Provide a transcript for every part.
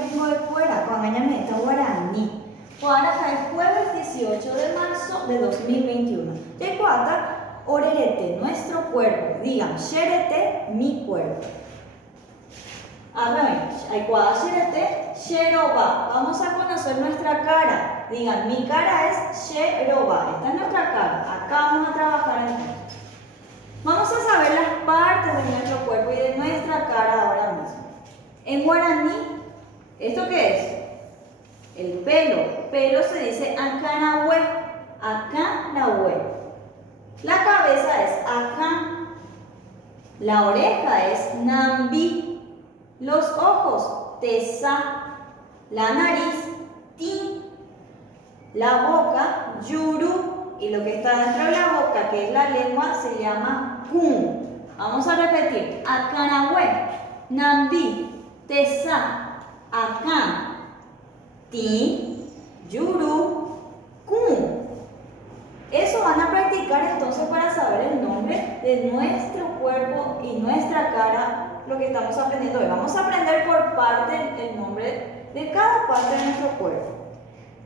vengo de fuera, cuando está guaraní. Ahora es jueves 18 de marzo de 2021. De cuata, orerete, nuestro cuerpo. Digan, sherete, mi cuerpo. Hay cuadra sherete, sheroba. Vamos a conocer nuestra cara. Digan, mi cara es sheroba. Esta es nuestra cara. Acá vamos a trabajar en esto. Vamos a saber las partes de nuestro cuerpo y de nuestra cara ahora mismo. En guaraní, ¿esto qué es? El pelo. Pelo se dice acanahue. Acanahue. La cabeza es acá. La oreja es nambi. Los ojos, tesa. La nariz, ti. La boca, yuru. Y lo que está dentro de la boca, que es la lengua, se llama kun. Vamos a repetir. Acanahue, nambi, tesa, akan, ti, yuru, kun. Eso van a practicar entonces para saber el nombre de nuestro cuerpo y nuestra cara, lo que estamos aprendiendo hoy. Vamos a aprender por parte el nombre de cada parte de nuestro cuerpo.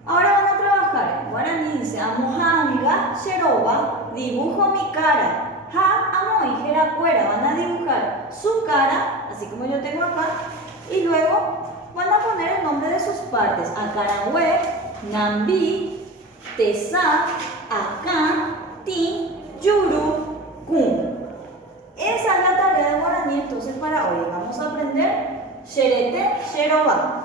Ahora van a trabajar en guaraní, dice amohanga, sheroba, dibujo mi cara. Ha, amo y jeracuera, van a dibujar su cara, así como yo tengo acá, y luego van a poner el nombre de sus partes. Acanahue, nambi, tesa, akan, ti, yuru, kun. Esa es la tarea de guaraní entonces para hoy. Vamos a aprender sherete, sheroba.